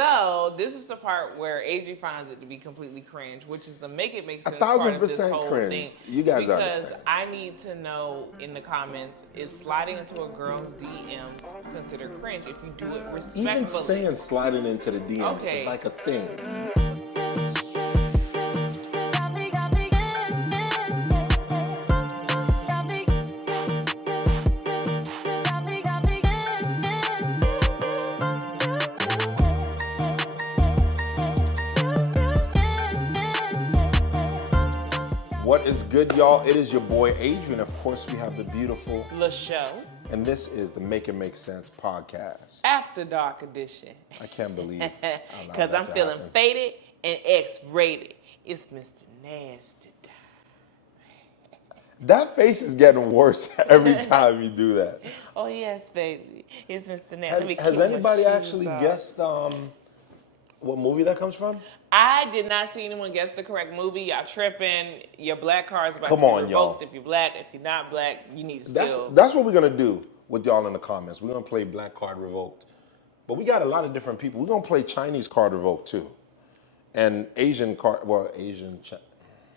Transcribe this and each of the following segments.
So this is the part where AJ finds it to be completely cringe, which is the make it make sense part of this 1,000% whole cringe. thing. You guys because understand. I need to know in the comments, is sliding into a girl's DMs considered cringe if you do it respectfully? Even saying sliding into the DMs Okay. is like a thing. What is good, y'all? It is your boy Adrian. Of course, we have the beautiful LaShow and this is the Make It Make Sense podcast. After Dark edition. I can't believe because I'm feeling faded and X-rated. It's Mr. Nasty. That face is getting worse every time you do that. Oh yes, baby. It's Mr. Nasty. Has anybody actually guessed what movie that comes from? I did not see anyone guess the correct movie. Y'all tripping. Your black card's about Come to be on, revoked. y'all. If you're black, if you're not black, you need to still. That's what we're gonna do with y'all in the comments. We're gonna play black card revoked. But we got a lot of different people. We're gonna play Chinese card revoked too. And Asian card,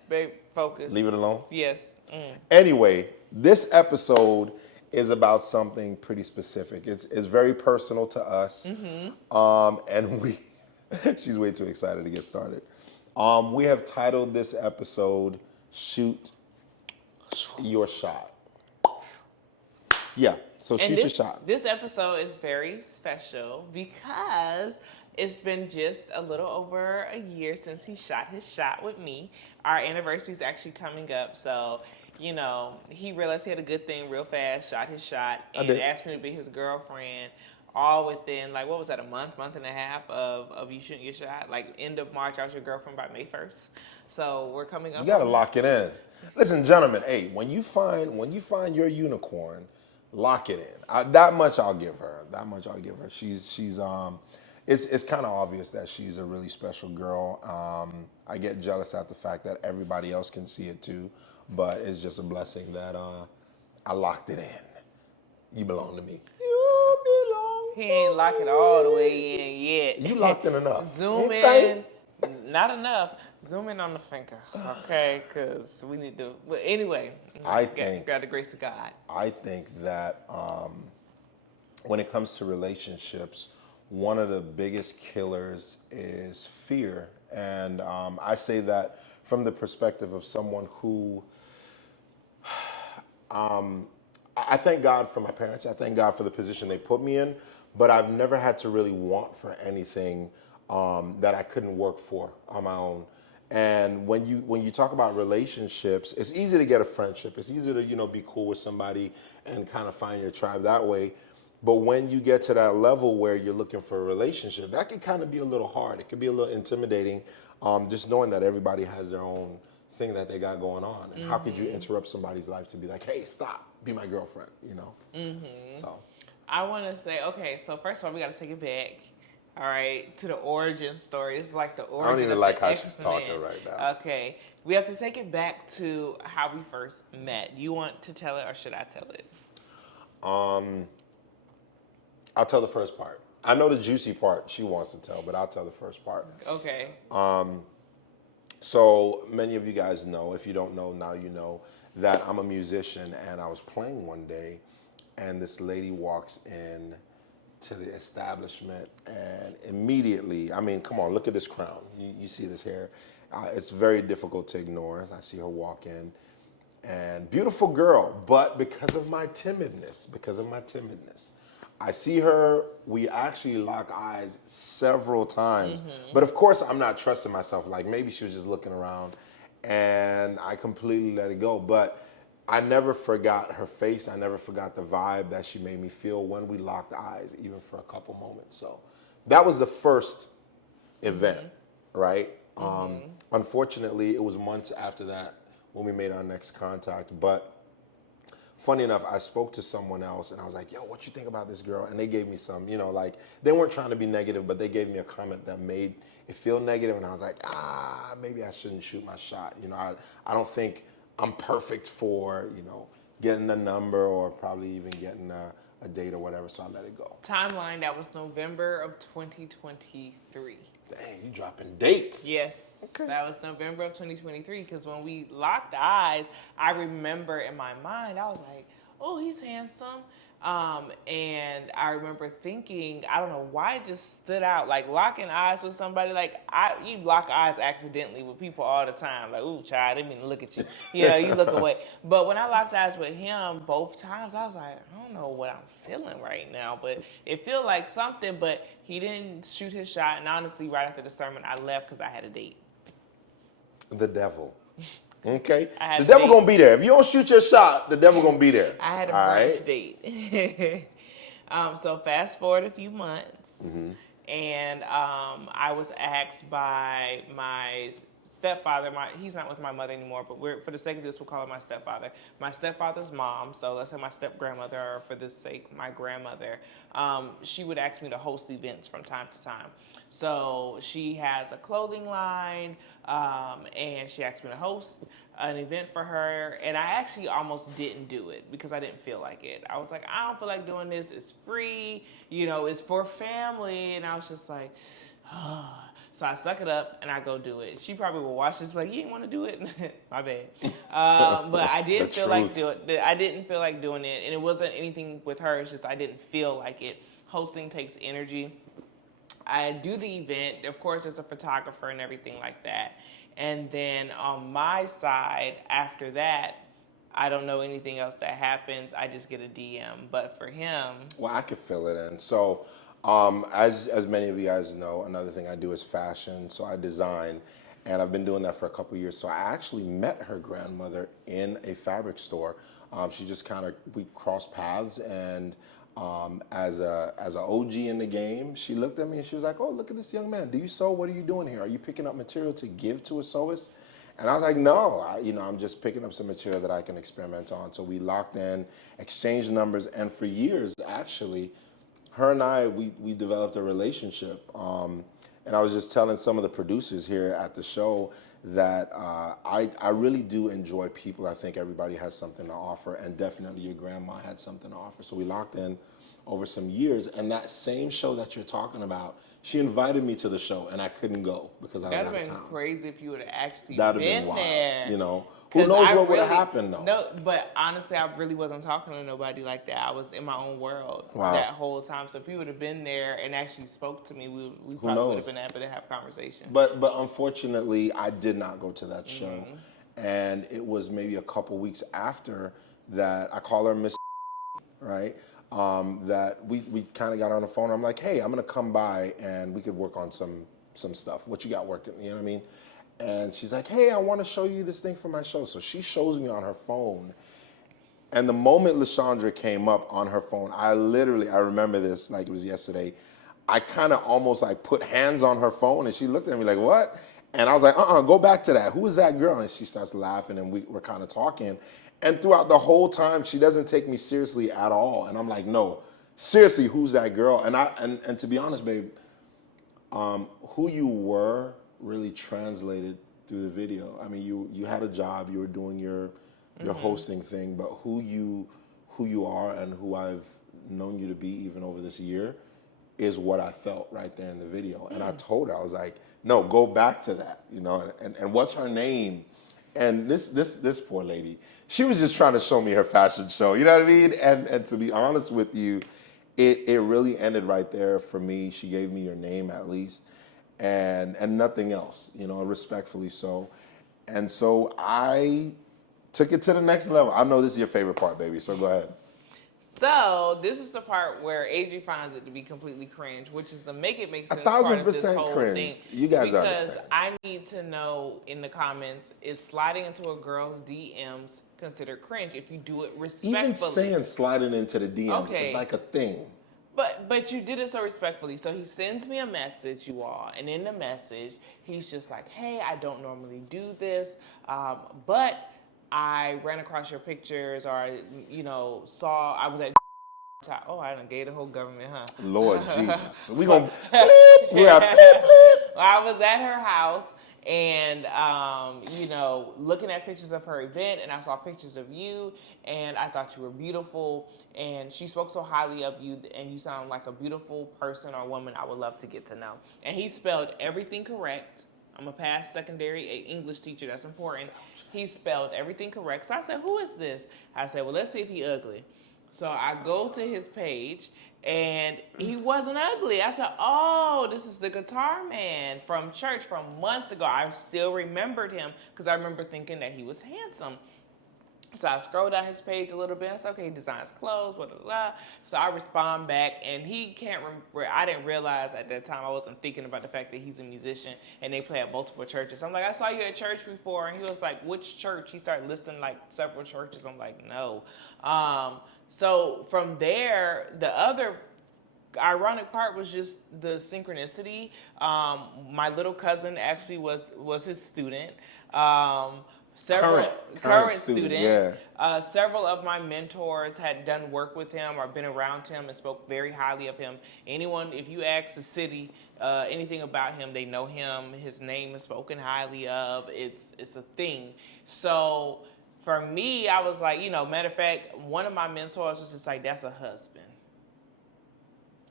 Babe, focus. Leave it alone? Yes. Anyway, this episode is about something pretty specific. It's very personal to us. And we, she's way too excited to get started. We have titled this episode, Shoot Your Shot. Yeah, so shoot your shot. This episode is very special because it's been just a little over a year since he shot his shot with me. Our anniversary is actually coming up, so you know, he realized he had a good thing real fast, shot his shot, and asked me to be his girlfriend. All within, like, what was that, a month and a half of you shooting your shot? Like, end of March, I was your girlfriend by May 1st. So we're coming up. You gotta lock it in. Listen, gentlemen, hey, when you find your unicorn, lock it in. That much I'll give her. She's it's kind of obvious that she's a really special girl. I get jealous at the fact that everybody else can see it too, but it's just a blessing that I locked it in. You belong to me. You belong. He ain't lock it all the way in yet. You locked in enough. Zoom in. Not enough. Zoom in on the finger, okay? Because we need to. But anyway, I think got the grace of God. I think that when it comes to relationships, one of the biggest killers is fear, and I say that from the perspective of someone who. I thank God for my parents. I thank God for the position they put me in, but I've never had to really want for anything that I couldn't work for on my own. And when you talk about relationships, it's easy to get a friendship. It's easy to be cool with somebody and kind of find your tribe that way. But when you get to that level where you're looking for a relationship, that can kind of be a little hard. It can be a little intimidating, just knowing that everybody has their own thing that they got going on. And how could you interrupt somebody's life to be like, hey, stop, be my girlfriend, So I want to say, okay, so first of all, we got to take it back, all right, to the origin story. It's like the origin. I don't even of like the how X-Men. she's talking right now. Okay, we have to take it back to how we first met. You want to tell it or should I tell it? I'll tell the first part. I know the juicy part she wants to tell, but I'll tell the first part. Okay. So many of you guys know, if you don't know, now you know, that I'm a musician, and I was playing one day, and this lady walks in to the establishment, and immediately, I mean, come on, look at this crown. You see this hair. It's very difficult to ignore. I see her walk in, and beautiful girl, but because of my timidness, I see her, we actually lock eyes several times. But of course, I'm not trusting myself. Like, maybe she was just looking around, and I completely let it go. But I never forgot her face. I never forgot the vibe that she made me feel when we locked eyes, even for a couple moments. So that was the first event, right? Unfortunately, it was months after that when we made our next contact. But funny enough, I spoke to someone else, and I was like, yo, what you think about this girl? And they gave me some, like, they weren't trying to be negative, but they gave me a comment that made it feel negative, and I was like, maybe I shouldn't shoot my shot. I don't think I'm perfect for, getting a number or probably even getting a a date or whatever, so I let it go. Timeline, that was November of 2023. Dang, you dropping dates. Yes. Okay. That was November of 2023, because when we locked eyes, I remember in my mind, I was like, oh, he's handsome. And I remember thinking, I don't know why it just stood out, like locking eyes with somebody. Like you lock eyes accidentally with people all the time. Like, ooh, child, I didn't mean to look at you. You know, you look away. But when I locked eyes with him both times, I was like, I don't know what I'm feeling right now, but it felt like something. But he didn't shoot his shot. And honestly, right after the sermon, I left because I had a date. The devil. Okay? The devil gonna be there. If you don't shoot your shot, the devil gonna be there. I had a brunch date. So fast forward a few months, and I was asked by my stepfather. He's not with my mother anymore, but for the sake of this, we'll call him my stepfather. My stepfather's mom, so let's say my step-grandmother, or for this sake, my grandmother, she would ask me to host events from time to time. So she has a clothing line, and she asked me to host an event for her, and I actually almost didn't do it because I didn't feel like it. I was like, I don't feel like doing this. It's free, it's for family, and I was just like, oh. So I suck it up and I go do it. She probably will watch this like, you didn't want to do it? My bad. But I didn't feel like doing it. I didn't feel like doing it, and it wasn't anything with her. It's just I didn't feel like it. Hosting takes energy. I do the event. Of course, there's a photographer and everything like that. And then on my side, after that, I don't know anything else that happens. I just get a DM. But for him... Well, I could fill it in. So... as many of you guys know, another thing I do is fashion. So I design, and I've been doing that for a couple years. So I actually met her grandmother in a fabric store. She just we crossed paths, and as a OG in the game, she looked at me and she was like, oh, look at this young man. Do you sew? What are you doing here? Are you picking up material to give to a sewist? And I was like, no, I'm just picking up some material that I can experiment on. So we locked in, exchanged numbers, and for years, actually, her and I, we developed a relationship. And I was just telling some of the producers here at the show that I really do enjoy people. I think everybody has something to offer, and definitely your grandma had something to offer. So we locked in over some years, and that same show that you're talking about, she invited me to the show, and I couldn't go because I was out of town. That'd have been crazy if you would have actually That'd been have been there. Wild, Who knows what would have happened, though. No, but honestly, I really wasn't talking to nobody like that. I was in my own world that whole time. So if you would have been there and actually spoke to me, we probably would have been able to have conversation. But unfortunately, I did not go to that show. And it was maybe a couple weeks after that, I call her Miss, right? That we kind of got on the phone. I'm like, hey, I'm gonna come by and we could work on some stuff. What you got working? You know what I mean? And she's like, hey, I want to show you this thing for my show. So she shows me on her phone. And the moment LaShondra came up on her phone, I remember this like it was yesterday. I kind of almost like put hands on her phone, and she looked at me like, what? And I was like, go back to that. Who is that girl? And she starts laughing, and we're kind of talking. And throughout the whole time, she doesn't take me seriously at all. And I'm like, no, seriously, who's that girl? And to be honest, babe, who you were really translated through the video. I mean, you had a job, you were doing your hosting thing, but who you are and who I've known you to be even over this year is what I felt right there in the video. And I told her, I was like, no, go back to that, and what's her name? And this poor lady, she was just trying to show me her fashion show, you know what I mean? And to be honest with you, it really ended right there for me. She gave me your name at least, and nothing else, respectfully so. And so I took it to the next level. I know this is your favorite part, baby, so go ahead. So this is the part where AJ finds it to be completely cringe, which is the make sense part of this whole cringe. Thing. You guys because understand. I need to know in the comments, is sliding into a girl's DMs considered cringe if you do it respectfully? Even saying sliding into the DMs is like a thing. But you did it so respectfully. So he sends me a message, you all, and in the message, he's just like, hey, I don't normally do this, but I ran across your pictures, or I was at. Oh, I done gave the whole government, huh? Lord Jesus, we're at I was at her house, and looking at pictures of her event, and I saw pictures of you, and I thought you were beautiful, and she spoke so highly of you, and you sound like a beautiful person or woman I would love to get to know. And he spelled everything correct. I'm a past secondary English teacher. That's important. He spelled everything correct. So I said, who is this? I said, well, let's see if he ugly. So I go to his page, and he wasn't ugly. I said, oh, this is the guitar man from church from months ago. I still remembered him because I remember thinking that he was handsome. So I scrolled down his page a little bit. I said, okay, he designs clothes, blah, blah, blah. So I respond back, and he can't remember. I didn't realize at that time I wasn't thinking about the fact that he's a musician, and they play at multiple churches. I'm like, I saw you at church before. And he was like, which church? He started listing like several churches. I'm like, no. So from there, the other ironic part was just the synchronicity. My little cousin actually was his student. Current student. Yeah. Several of my mentors had done work with him or been around him and spoke very highly of him. Anyone, if you ask the city anything about him, they know him. His name is spoken highly of. It's a thing. So for me, I was like, matter of fact, one of my mentors was just like, that's a husband.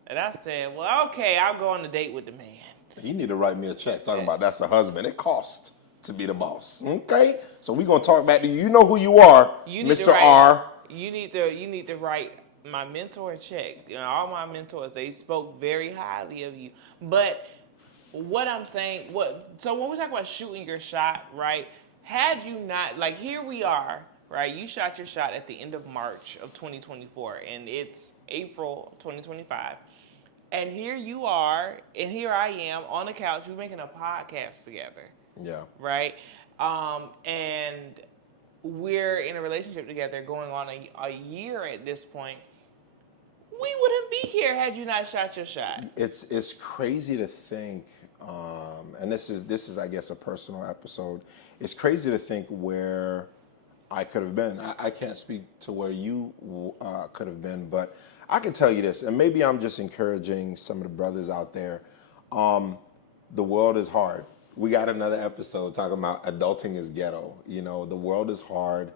And I said, well, okay, I'll go on a date with the man. You need to write me a check talking about that's a husband. It costs to be the boss. Okay? So we're going to talk back to you. You know who you are, Mr. R. You need to write my mentor a check. All my mentors, they spoke very highly of you. But what I'm saying, so when we talk about shooting your shot, right? Had you not, like, here we are, right? You shot your shot at the end of March of 2024, and it's April 2025. And here you are, and here I am on the couch. We're making a podcast together. Yeah. Right? And we're in a relationship together going on a year at this point. We wouldn't be here had you not shot your shot. It's crazy to think, and this is I guess a personal episode. It's crazy to think where I could have been. I can't speak to where you could have been, but I can tell you this, and maybe I'm just encouraging some of the brothers out there. The world is hard. We got another episode talking about adulting is ghetto. The world is hard.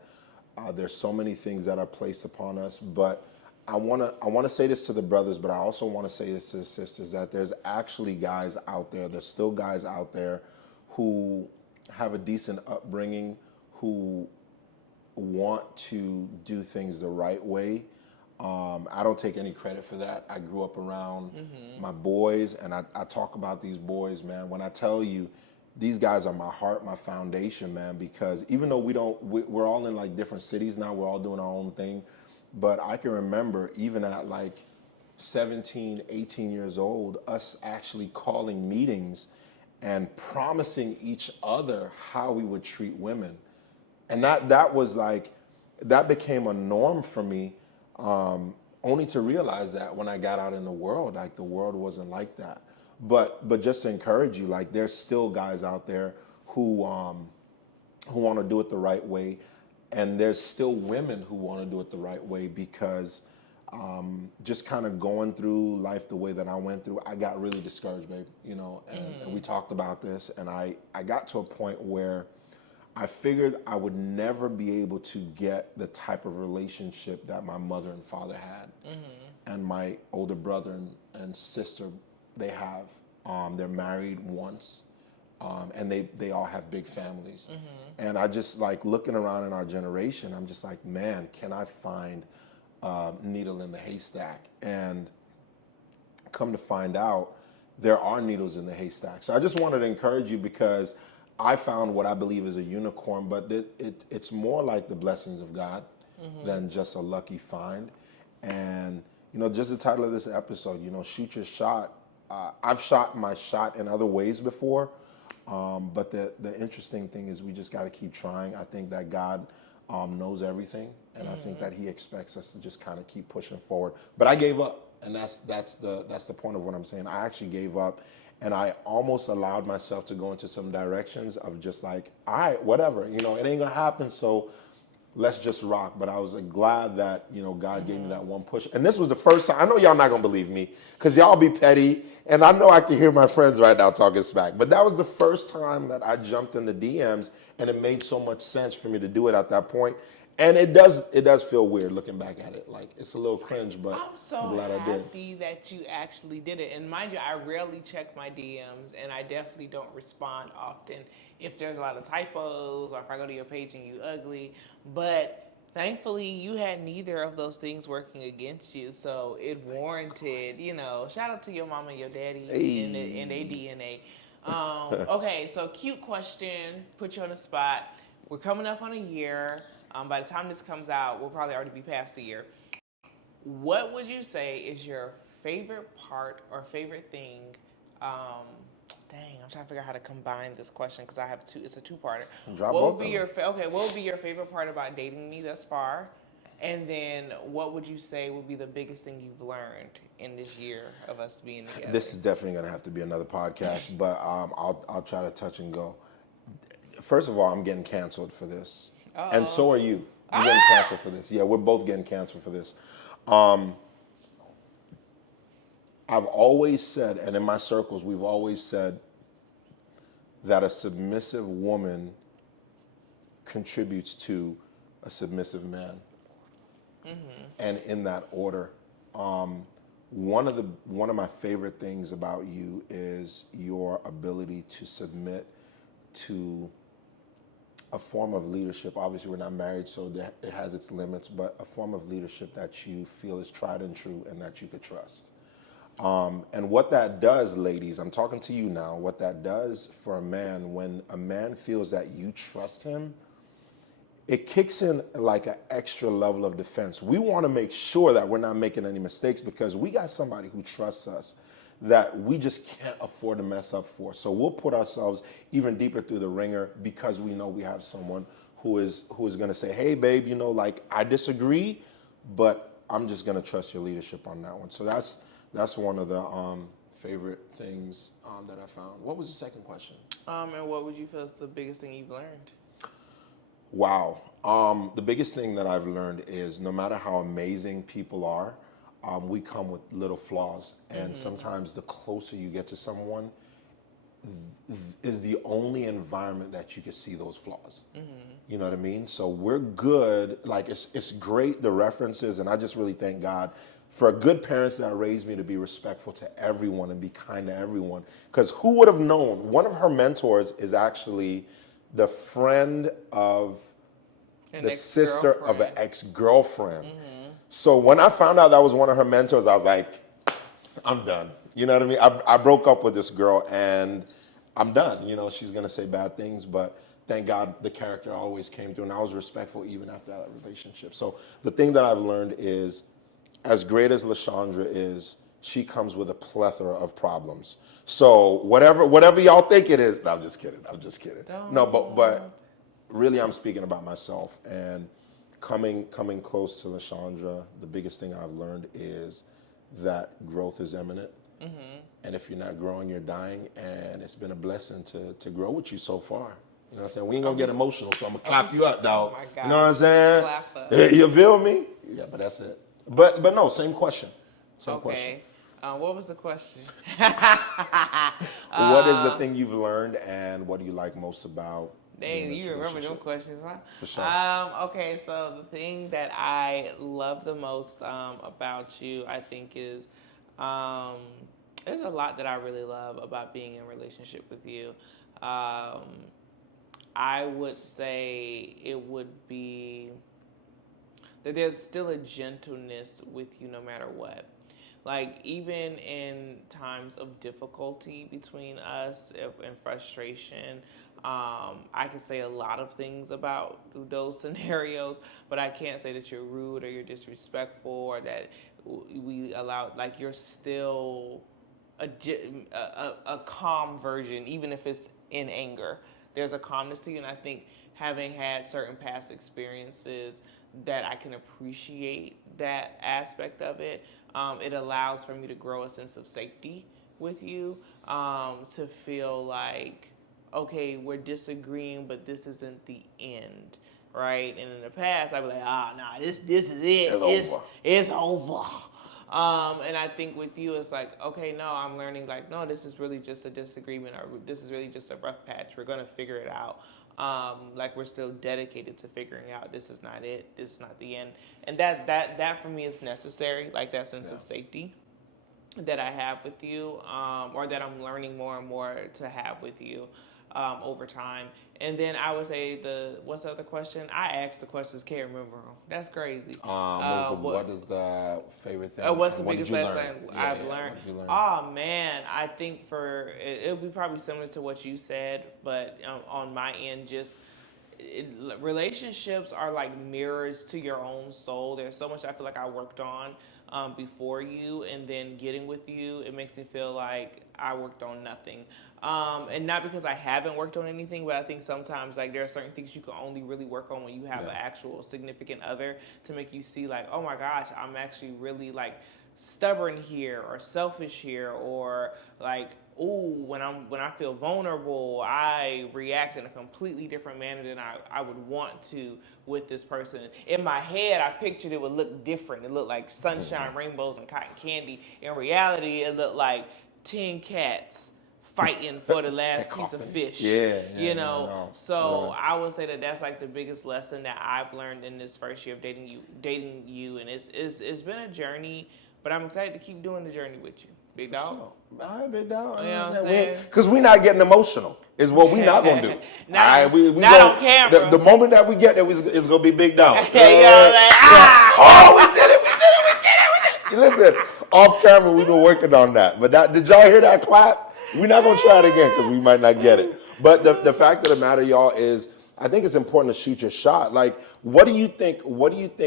There's so many things that are placed upon us, but I want to say this to the brothers, but I also want to say this to the sisters, that there's actually guys out there. There's still guys out there who have a decent upbringing, who want to do things the right way. I don't take any credit for that. I grew up around my boys, and I talk about these boys, man. When I tell you, these guys are my heart, my foundation, man, because even though we're all in like different cities now, we're all doing our own thing. But I can remember even at like 17, 18 years old, us actually calling meetings and promising each other how we would treat women. And that was like, that became a norm for me, only to realize that when I got out in the world, like the world wasn't like that. But just to encourage you, like there's still guys out there who want to do it the right way. And there's still women who want to do it the right way, because just kind of going through life the way that I went through, I got really discouraged, babe, and we talked about this, and I got to a point where I figured I would never be able to get the type of relationship that my mother and father had, and my older brother and sister, they have. They're married once. And they all have big families. And I just like looking around in our generation, I'm just like, man, can I find a needle in the haystack? And come to find out, there are needles in the haystack. So I just wanted to encourage you, because I found what I believe is a unicorn, but it's more like the blessings of God than just a lucky find. And, just the title of this episode, shoot your shot. I've shot my shot in other ways before. But the interesting thing is we just got to keep trying. I think that God knows everything, and I think that He expects us to just kind of keep pushing forward. But I gave up, and that's the point of what I'm saying. I actually gave up, and I almost allowed myself to go into some directions of just like, all right, whatever, it ain't gonna happen. So let's just rock. But I was glad that, God gave me that one push. And this was the first time, I know y'all not gonna believe me, because y'all be petty, and I know I can hear my friends right now talking smack. But that was the first time that I jumped in the DMs, and it made so much sense for me to do it at that point. And it does feel weird looking back at it. Like, it's a little cringe, but I'm so glad I did. happy that you actually did it. And mind you, I rarely check my DMs, and I definitely don't respond often if there's a lot of typos or if I go to your page and you ugly. But thankfully, you had neither of those things working against you, so it warranted, shout out to your mama and your daddy and their DNA. Okay, so cute question, put you on the spot. We're coming up on a year. By the time this comes out, we'll probably already be past a year. What would you say is your favorite part or favorite thing? I'm trying to figure out how to combine this question because I have two. It's a two-parter. Drop What both would be of your them. What would be your favorite part about dating me thus far? And then, what would you say would be the biggest thing you've learned in this year of us being together? This is definitely going to have to be another podcast, but I'll try to touch and go. First of all, I'm getting canceled for this, and so are you. You're getting canceled for this. Yeah, we're both getting canceled for this. I've always said, and in my circles, we've always said that a submissive woman contributes to a submissive man. And in that order, one of my favorite things about you is your ability to submit to a form of leadership. Obviously, we're not married, so it has its limits, but a form of leadership that you feel is tried and true and that you could trust. And what that does, ladies, I'm talking to you now, what that does for a man, when a man feels that you trust him, it kicks in like an extra level of defense. We want to make sure that we're not making any mistakes because we got somebody who trusts us that we just can't afford to mess up for. So we'll put ourselves even deeper through the ringer because we know we have someone who is going to say, hey, babe, I disagree, but I'm just going to trust your leadership on that one. So that's one of the favorite things that I found. What was the second question? And what would you feel is the biggest thing you've learned? Wow. The biggest thing that I've learned is no matter how amazing people are, we come with little flaws. And sometimes the closer you get to someone is the only environment that you can see those flaws. You know what I mean? So we're good. Like, it's great, the references, and I just really thank God for good parents that raised me to be respectful to everyone and be kind to everyone. Because who would have known? One of her mentors is actually the friend of the sister of an ex-girlfriend. So when I found out that was one of her mentors, I was like, I'm done. You know what I mean? I broke up with this girl and I'm done. She's going to say bad things, but thank God the character always came through and I was respectful even after that relationship. So the thing that I've learned is, as great as LaShondra is, she comes with a plethora of problems. So whatever y'all think it is, no, I'm just kidding. No, but really I'm speaking about myself. And coming close to LaShondra, the biggest thing I've learned is that growth is imminent. And if you're not growing, you're dying. And it's been a blessing to grow with you so far. You know what I'm saying? We ain't gonna get emotional, so I'm gonna clap you up, dog. Oh my God. You know what I'm saying? Clap up. You feel me? Yeah, but that's it. But no, same question. Okay. What was the question? What is the thing you've learned and what do you like most about Dang, you remember them questions, huh? For sure. Okay, so the thing that I love the most about you, I think, is there's a lot that I really love about being in a relationship with you. I would say it would be that there's still a gentleness with you no matter what. Like, even in times of difficulty between us and frustration, I can say a lot of things about those scenarios, but I can't say that you're rude or you're disrespectful or that we allow, like, you're still a calm version, even if it's in anger. There's a calmness to you, and I think having had certain past experiences that I can appreciate that aspect of it. It allows for me to grow a sense of safety with you, to feel like, okay, we're disagreeing, but this isn't the end, right? And in the past, I'd be like, nah, this is it. It's over. It's over. And I think with you, it's like, okay, no, I'm learning, like, no, this is really just a disagreement, or this is really just a rough patch. We're going to figure it out. Like, we're still dedicated to figuring out this is not it. This is not the end. And that for me is necessary, like that sense of safety that I have with you, or that I'm learning more and more to have with you over time. And then I would say what's the other question? I asked the questions, can't remember them. That's crazy. What is the favorite thing? What's the biggest lesson I've learned? Learn? Oh man, I think it'll be probably similar to what you said, but on my end, just relationships are like mirrors to your own soul. There's so much I feel like I worked on before you, and then getting with you, it makes me feel like I worked on nothing. And not because I haven't worked on anything, but I think sometimes like there are certain things you can only really work on when you have an actual significant other to make you see like, oh my gosh, I'm actually really like stubborn here, or selfish here, or like, ooh, when I feel vulnerable, I react in a completely different manner than I would want to with this person. In my head, I pictured it would look different. It looked like sunshine, rainbows, and cotton candy. In reality, it looked like 10 cats fighting for the last piece of fish. You know. So I would say that's like the biggest lesson that I've learned in this first year of dating you, and it's been a journey, but I'm excited to keep doing the journey with you. Big dog. All right, big dog. You know what I'm saying? Because we're not getting emotional. Is what we're not going to do. Not on camera. The moment that we get there, it's going to be big dog. Oh, we did it. Listen, off camera, we've been working on that. But did y'all hear that clap? We're not going to try it again because we might not get it. But the fact of the matter, y'all, is I think it's important to shoot your shot. Like, what do you think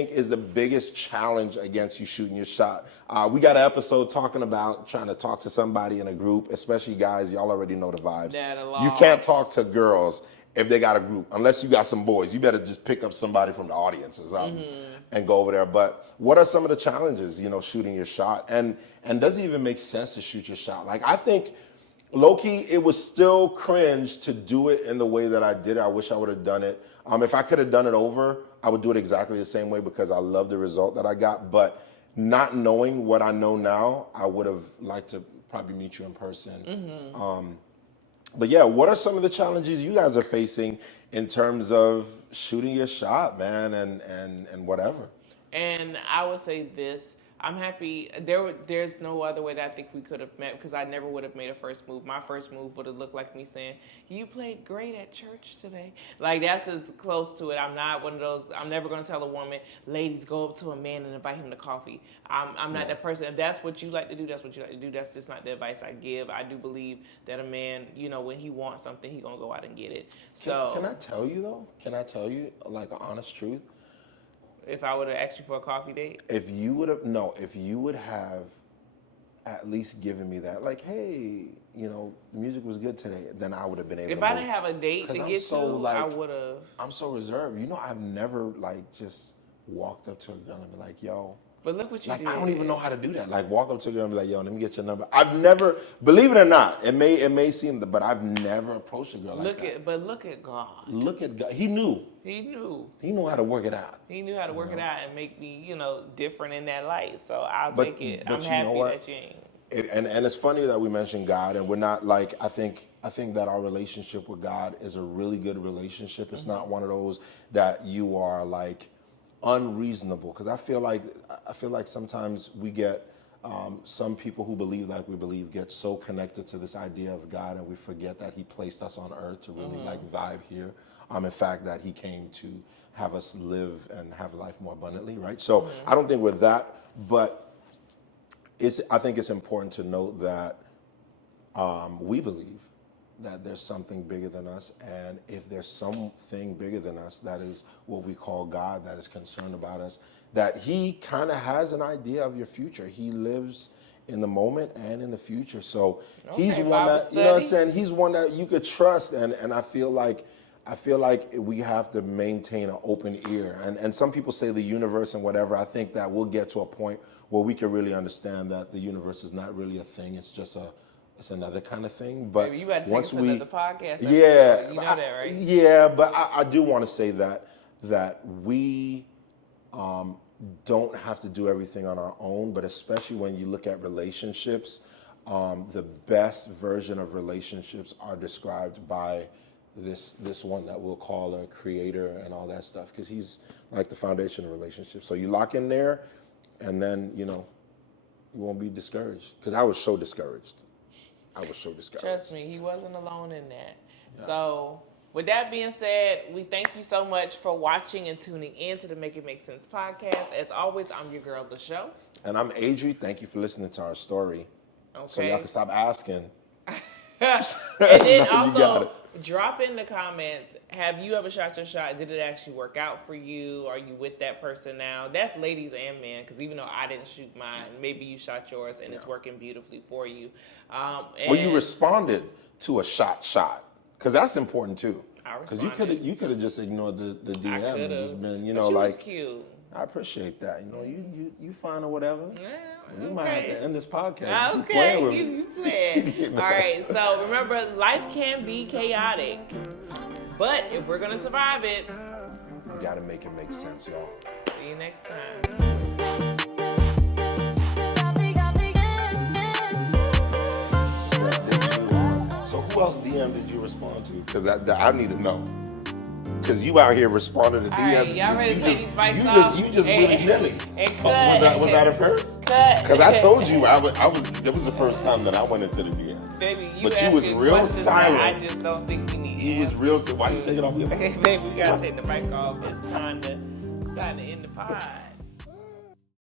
is the biggest challenge against you shooting your shot? We got an episode talking about trying to talk to somebody in a group, especially guys. Y'all already know the vibes. You can't talk to girls if they got a group, unless you got some boys. You better just pick up somebody from the audience or something and go over there. But what are some of the challenges, shooting your shot? And does it even make sense to shoot your shot? Like, I think, low-key, it was still cringe to do it in the way that I did it. I wish I would have done it. If I could have done it over, I would do it exactly the same way because I love the result that I got. But not knowing what I know now, I would have liked to probably meet you in person. But yeah, what are some of the challenges you guys are facing in terms of shooting your shot, man, and whatever? And I would say this. I'm happy. There's no other way that I think we could have met, because I never would have made a first move. My first move would have looked like me saying, "You played great at church today." Like, that's as close to it. I'm not one of those. I'm never going to tell a woman, "Ladies, go up to a man and invite him to coffee." I'm not that person. If that's what you like to do, that's what you like to do. That's just not the advice I give. I do believe that a man, when he wants something, he gonna go out and get it. So can I tell you though? Can I tell you like an honest truth? If I would have asked you for a coffee date? If you would have at least given me that, like, hey, the music was good today, then I would have been able to. If I didn't have a date to get to, I would have. I'm so reserved. I've never, like, just walked up to a girl and be like, yo. But look what you did. I don't even know how to do that. Like, walk up to a girl and be like, yo, let me get your number. I've never, believe it or not, it may seem, but I've never approached a girl like that. But look at God. Look at God. He knew. He knew. He knew how to work it out. He knew how to work it out and make me, different in that light. So I'll take it. I'm happy that you ain't. And it's funny that we mentioned God, and we're not like, I think that our relationship with God is a really good relationship. It's not one of those that you are like unreasonable, because I feel like sometimes we get some people who believe like we believe get so connected to this idea of God, and we forget that He placed us on earth to really like vibe here. In fact, that He came to have us live and have life more abundantly, right? So I don't think we're that, but I think it's important to note that we believe that there's something bigger than us, and if there's something bigger than us, that is what we call God, that is concerned about us, that He kind of has an idea of your future. He lives in the moment and in the future. So He's one that, you know what I'm saying? He's one that you could trust, and I feel like we have to maintain an open ear. And some people say the universe and whatever. I think that we'll get to a point where we can really understand that the universe is not really a thing. It's just it's another kind of thing. But maybe you got to take us to another podcast. Yeah. You know that, right? Yeah, but I do want to say that that we don't have to do everything on our own, but especially when you look at relationships, the best version of relationships are described by this one that we'll call a creator and all that stuff, because he's like the foundation of relationships. So you lock in there, and then, you won't be discouraged. Because I was so discouraged. Trust me, he wasn't alone in that. Yeah. So with that being said, we thank you so much for watching and tuning in to the Make It Make Sense podcast. As always, I'm your girl, LaShow. And I'm Adri. Thank you for listening to our story. Okay. So y'all can stop asking. And then also, drop in the comments, have you ever shot your shot? Did it actually work out for you? Are you with that person now? That's ladies and men, because even though I didn't shoot mine, maybe you shot yours and it's working beautifully for you. Or you responded to a shot, because that's important too. Because you could have just ignored the DM and just been, but like, was cute. I appreciate that. You fine or whatever. Yeah, we might have to end this podcast. Okay, you playing. All right, so remember, life can be chaotic, but if we're gonna survive it, you gotta make it make sense, y'all. See you next time. So who else DM did you respond to? Because I need to know. Because you out here responding to DMs. Right, y'all ready to take these bikes off? You just willy-nilly. Was that a first? Cut. Because I told you that was the first time that I went into the DM. Baby, but you was real silent. I just don't think you need He was real silent. Why you taking off your bike? Baby, we gotta take the bike off. It's time to end the pod.